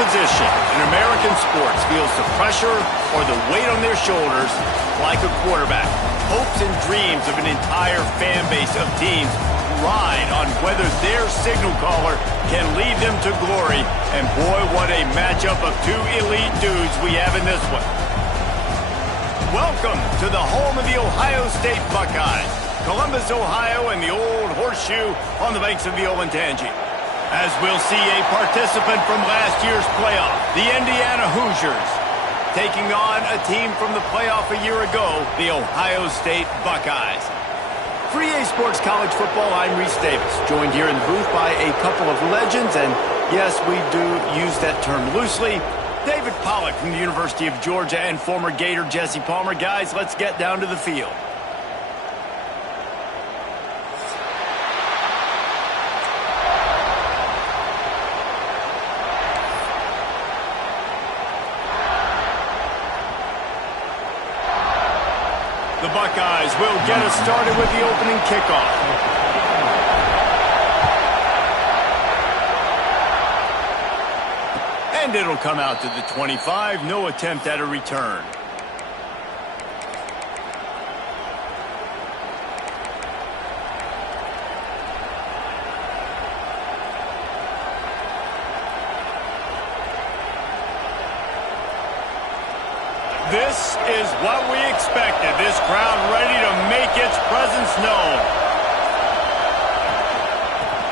position in American sports feels the pressure or the weight on their shoulders like a quarterback. Hopes and dreams of an entire fan base of teams ride on whether their signal caller can lead them to glory. And boy, what a matchup of two elite dudes we have in this one. Welcome to the home of the Ohio State Buckeyes, Columbus, Ohio, and the old horseshoe on the banks of the Olentangy. As we'll see a participant from last year's playoff, the Indiana Hoosiers, taking on a team from the playoff a year ago, the Ohio State Buckeyes. For EA Sports College Football, I'm Reese Davis, joined here in the booth by a couple of legends, and yes, we do use that term loosely. David Pollack from the University of Georgia and former Gator Jesse Palmer. Guys, let's get down to the field. The Buckeyes will get us started with the opening kickoff. And it'll come out to the 25. No attempt at a return. This is what we expected. This crowd ready to make its presence known.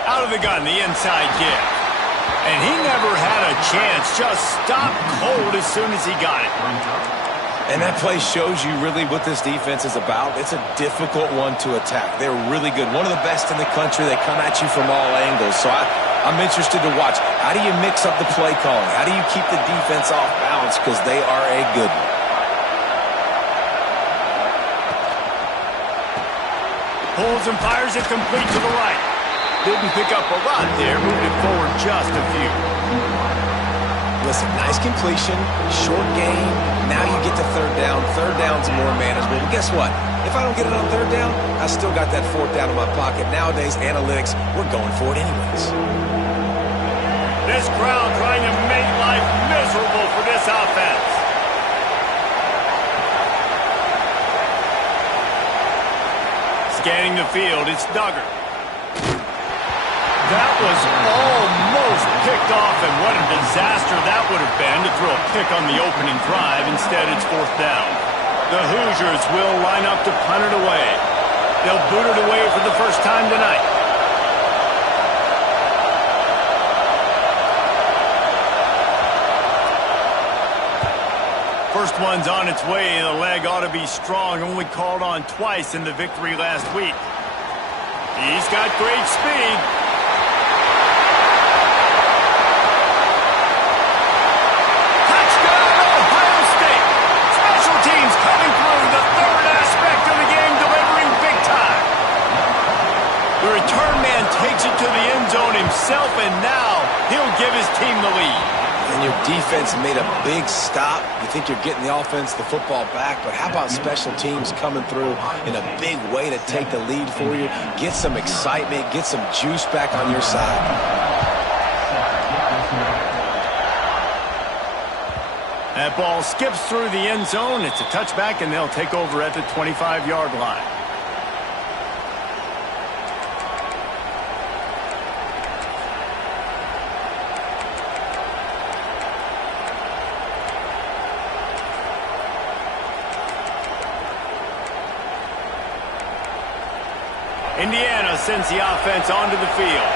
Out of the gun, the inside give. And he never had a chance. Just stopped cold as soon as he got it. And that play shows you really what this defense is about. It's a difficult one to attack. They're really good. One of the best in the country. They come at you from all angles. So I'm interested to watch. How do you mix up the play calling? How do you keep the defense off balance? Because they are a good one. Pulls and fires it complete to the right. Didn't pick up a lot there, moved it forward just a few. Listen, nice completion, short game. Now you get to third down. Third down's more manageable. But guess what? If I don't get it on third down, I still got that fourth down in my pocket. Nowadays, analytics, we're going for it anyways. This crowd trying to make life miserable for this offense. Scanning the field, it's Duggar. That was almost picked off, and what a disaster that would have been to throw a pick on the opening drive. Instead, it's fourth down. The Hoosiers will line up to punt it away. They'll boot it away for the first time tonight. First one's on its way. The leg ought to be strong. Only called on twice in the victory last week. He's got great speed. Touchdown, Ohio State. Special teams coming through. The third aspect of the game, delivering big time. The return man takes it to the end zone himself, and now he'll give his team the lead. And your defense made a big stop. You think you're getting the offense, the football back, but how about special teams coming through in a big way to take the lead for you? Get some excitement, get some juice back on your side. That ball skips through the end zone. It's a touchback, and they'll take over at the 25-yard line. Indiana sends the offense onto the field.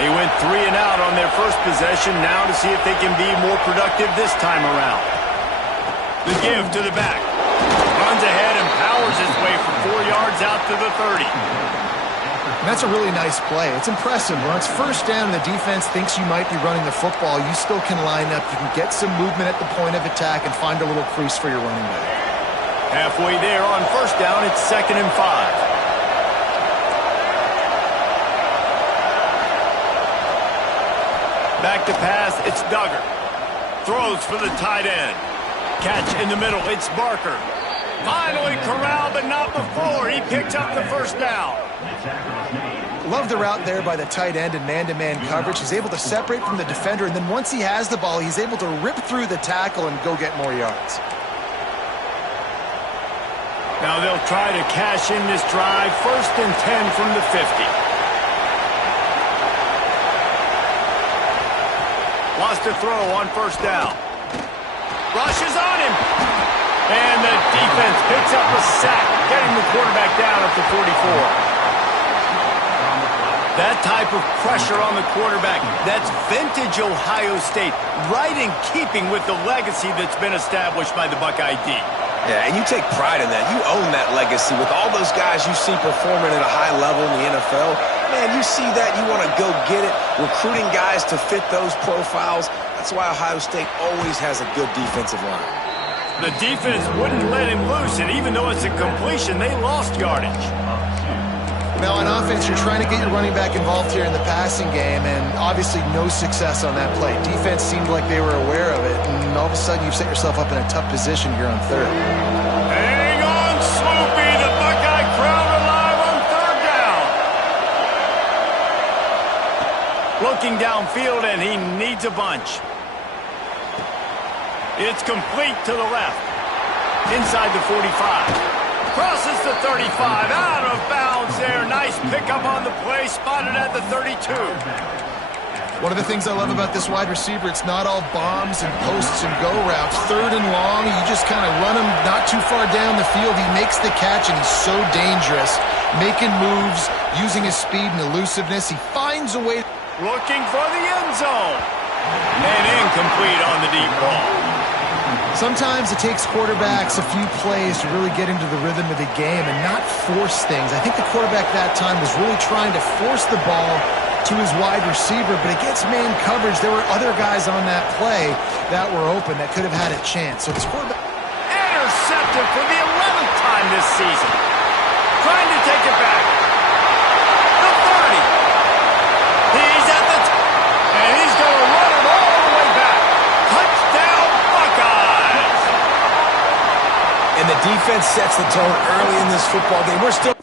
They went 3 and out on their first possession. Now to see if they can be more productive this time around. The give to the back. Runs ahead and powers his way for 4 yards out to the 30. And that's a really nice play. It's impressive. When it's first down and the defense thinks you might be running the football, you still can line up. You can get some movement at the point of attack and find a little crease for your running back. Halfway there on first down, it's 2nd and 5. Back to pass, it's Duggar. Throws for the tight end. Catch in the middle, it's Barker. Finally corralled, but not before. He picks up the first down. Love the route there by the tight end in man-to-man coverage. He's able to separate from the defender, and then once he has the ball, he's able to rip through the tackle and go get more yards. Now they'll try to cash in this drive. 1st and 10 from the 50. Lost to throw on 1st down. Rushes on him. And the defense picks up a sack, getting the quarterback down at the 44. That type of pressure on the quarterback, that's vintage Ohio State, right in keeping with the legacy that's been established by the Buckeye D. Yeah, and you take pride in that. You own that legacy with all those guys you see performing at a high level in the NFL. Man, you see that, you want to go get it, recruiting guys to fit those profiles. That's why Ohio State always has a good defensive line. The defense wouldn't let him loose, and even though it's a completion, they lost yardage. Now, on offense, you're trying to get your running back involved here in the passing game, and obviously no success on that play. Defense seemed like they were aware of it, and all of a sudden you've set yourself up in a tough position here on 3rd. Hang on, Sloopy. The Buckeye crowd alive on 3rd down. Looking downfield, and he needs a bunch. It's complete to the left. Inside the 45. Crosses the 35, out of bounds there. Nice pickup on the play, spotted at the 32. One of the things I love about this wide receiver, it's not all bombs and posts and go routes. 3rd and long, you just kind of run him not too far down the field. He makes the catch, and he's so dangerous, making moves, using his speed and elusiveness. He finds a way. Looking for the end zone. And incomplete on the deep ball. Sometimes it takes quarterbacks a few plays to really get into the rhythm of the game and not force things. I think the quarterback that time was really trying to force the ball to his wide receiver, but against man coverage, there were other guys on that play that were open that could have had a chance. So this quarterback... Intercepted for the 11th time this season. Trying to take it back. The 30. He's at the... And he's going to run it all the way back. Touchdown, Buckeyes. And the defense sets the tone early in this football game. We're still